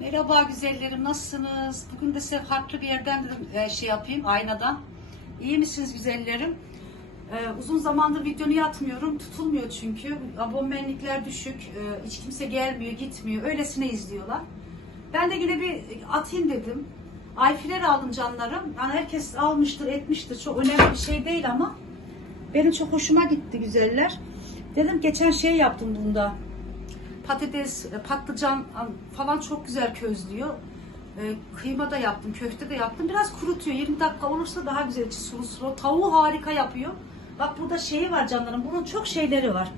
Merhaba güzellerim nasılsınız? Bugün de size farklı bir yerden dedim, e, şey yapayım aynadan. İyi misiniz güzellerim? Ee, uzun zamandır videonu atmıyorum. Tutulmuyor çünkü. Abonmenlikler düşük. Ee, hiç kimse gelmiyor, gitmiyor. Öylesine izliyorlar. Ben de yine bir atayım dedim. Ayfiler aldım canlarım. Yani herkes almıştır, etmiştir. Çok önemli bir şey değil ama benim çok hoşuma gitti güzeller. Dedim geçen şey yaptım bunda patates, e, patlıcan falan çok güzel közlüyor. E, Kıyma da yaptım, köfte de yaptım. Biraz kurutuyor. 20 dakika olursa daha güzel içi sulu sulu. Tavuğu harika yapıyor. Bak burada şeyi var canlarım. Bunun çok şeyleri var.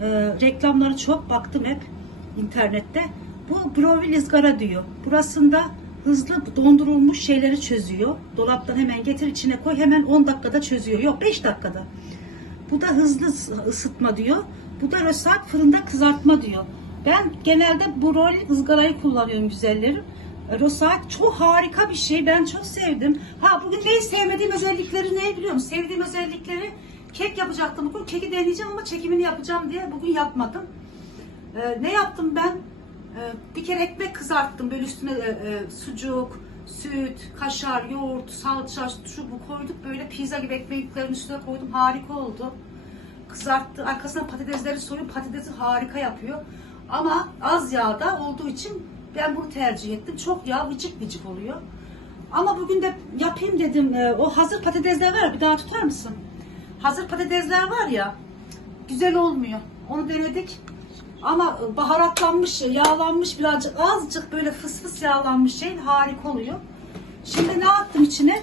E, reklamları çok. Baktım hep internette. Bu brownie ızgara diyor. Burasında hızlı dondurulmuş şeyleri çözüyor. Dolaptan hemen getir içine koy. Hemen 10 dakikada çözüyor. Yok 5 dakikada. Bu da hızlı ısıtma diyor. Bu da rösat fırında kızartma diyor. Ben genelde brownie ızgarayı kullanıyorum güzellerim. Rosat çok harika bir şey. Ben çok sevdim. Ha bugün neyi sevmediğim özellikleri ne biliyor musun? Sevdiğim özellikleri kek yapacaktım bugün. Keki deneyeceğim ama çekimini yapacağım diye bugün yapmadım. Ee, ne yaptım ben? Ee, bir kere ekmek kızarttım. Böyle üstüne e, e, sucuk, süt, kaşar, yoğurt, salça, şu bu koyduk. Böyle pizza gibi ekmeklerin üstüne koydum. Harika oldu kızarttı. Arkasına patatesleri soyup patatesi harika yapıyor. Ama az yağda olduğu için ben bunu tercih ettim. Çok yağ vıcık vıcık oluyor. Ama bugün de yapayım dedim. Ee, O hazır patatesler var. Bir daha tutar mısın? Hazır patatesler var ya. Güzel olmuyor. Onu denedik. Ama baharatlanmış, yağlanmış birazcık azıcık böyle fıs fıs yağlanmış şey harika oluyor. Şimdi ne attım içine?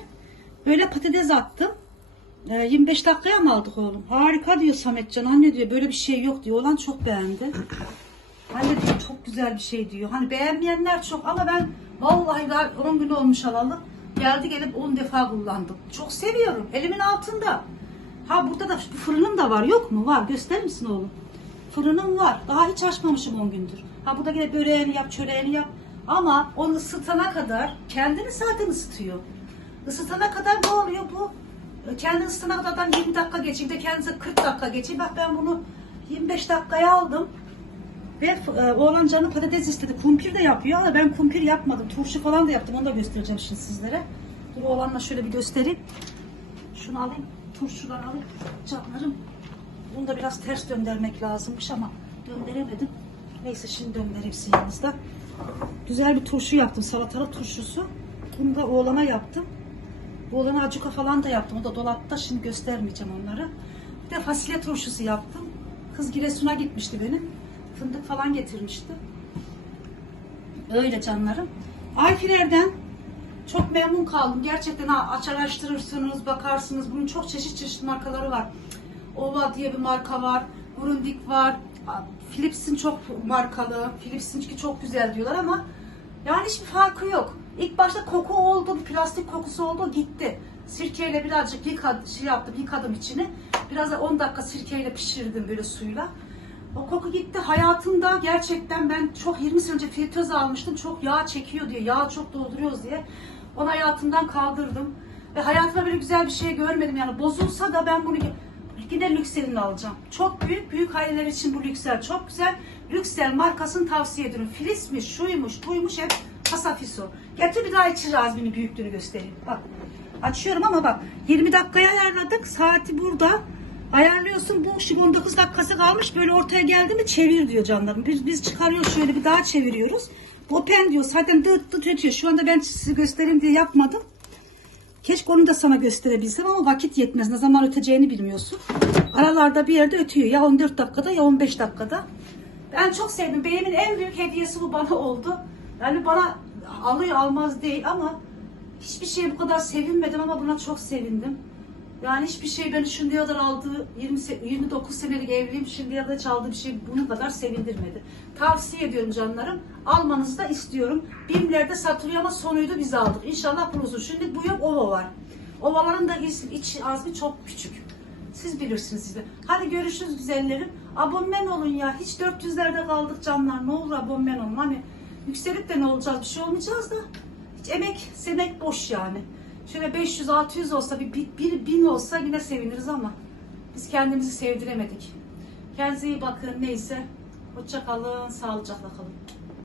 Böyle patates attım. Ee, 25 dakikaya mı aldık oğlum? Harika diyor Sametcan. Anne diyor böyle bir şey yok diyor. Olan çok beğendi. Anne diyor çok güzel bir şey diyor. Hani beğenmeyenler çok ama ben vallahi daha 10 gün olmuş alalı. Geldi gelip 10 defa kullandım. Çok seviyorum. Elimin altında. Ha burada da fırınım da var. Yok mu? Var. Gösterir misin oğlum? Fırınım var. Daha hiç açmamışım 10 gündür. Ha burada yine böreğini yap, çöreğini yap. Ama onu ısıtana kadar kendini zaten ısıtıyor. Isıtana kadar ne oluyor bu? Kendi ısıtana kadar 20 dakika geçeyim de kendisi 40 dakika geçeyim. Bak ben bunu 25 dakikaya aldım. Ve e, oğlan canı patates istedi. Kumpir de yapıyor ama ben kumpir yapmadım. Turşu falan da yaptım. Onu da göstereceğim şimdi sizlere. Dur oğlanla şöyle bir göstereyim. Şunu alayım. Turşuları alayım. Canlarım. Bunu da biraz ters döndürmek lazımmış ama döndüremedim. Neyse şimdi döndüreyim sizin yanınızda. Güzel bir turşu yaptım. Salatalık turşusu. Bunu da oğlana yaptım. Oğlana acuka falan da yaptım. O da dolapta. Şimdi göstermeyeceğim onları. Bir de fasulye turşusu yaptım. Kız Giresun'a gitmişti benim. Fındık falan getirmişti. Öyle canlarım. Ayfiler'den çok memnun kaldım. Gerçekten ha, aç araştırırsınız, bakarsınız. Bunun çok çeşit çeşit markaları var. Ova diye bir marka var. Grundig var. Philips'in çok markalı. Philips'inki çok güzel diyorlar ama yani hiçbir farkı yok. İlk başta koku oldu, plastik kokusu oldu, gitti. Sirkeyle birazcık yıkadım, şey yaptım, yıkadım içini. Biraz da 10 dakika sirkeyle pişirdim böyle suyla. O koku gitti. Hayatımda gerçekten ben çok 20 sene önce filtroz almıştım. Çok yağ çekiyor diye, yağ çok dolduruyoruz diye. Onu hayatımdan kaldırdım. Ve hayatımda böyle güzel bir şey görmedim. Yani bozulsa da ben bunu yine Lüksel'in alacağım. Çok büyük, büyük aileler için bu Lüksel çok güzel. Lüksel markasını tavsiye ediyorum. Filismiş, şuymuş, buymuş hep Pasafiso. Getir bir daha içi razmini büyüklüğünü göstereyim. Bak açıyorum ama bak 20 dakikaya ayarladık. Saati burada. Ayarlıyorsun bu şimdi 19 dakikası kalmış böyle ortaya geldi mi çevir diyor canlarım. Biz, biz çıkarıyoruz şöyle bir daha çeviriyoruz. Bu open diyor zaten dıt dıt ötüyor. Şu anda ben size göstereyim diye yapmadım. Keşke onu da sana gösterebilsem ama vakit yetmez. Ne zaman öteceğini bilmiyorsun. Aralarda bir yerde ötüyor. Ya 14 dakikada ya 15 dakikada. Ben çok sevdim. Beyimin en büyük hediyesi bu bana oldu. Yani bana alıyor almaz değil ama hiçbir şey bu kadar sevinmedim ama buna çok sevindim. Yani hiçbir şey beni şimdiye kadar aldığı 20, se- 29 senelik evliyim şimdiye kadar çaldığı bir şey bunun kadar sevindirmedi. Tavsiye ediyorum canlarım. Almanızı da istiyorum. Bimlerde satılıyor ama sonuydu biz aldık. İnşallah bulursun. Şimdi bu yok ova var. Ovaların da iç, azmi çok küçük. Siz bilirsiniz siz. Hadi görüşürüz güzellerim. Abonmen olun ya. Hiç 400'lerde kaldık canlar. Ne olur abonmen olun. Hani yükselip de ne olacağız? Bir şey olmayacağız da. Hiç emek, semek boş yani. Şöyle 500-600 olsa, bir, bir, bir bin olsa yine seviniriz ama biz kendimizi sevdiremedik. Kendinize iyi bakın neyse. Hoşça kalın, sağlıcakla kalın.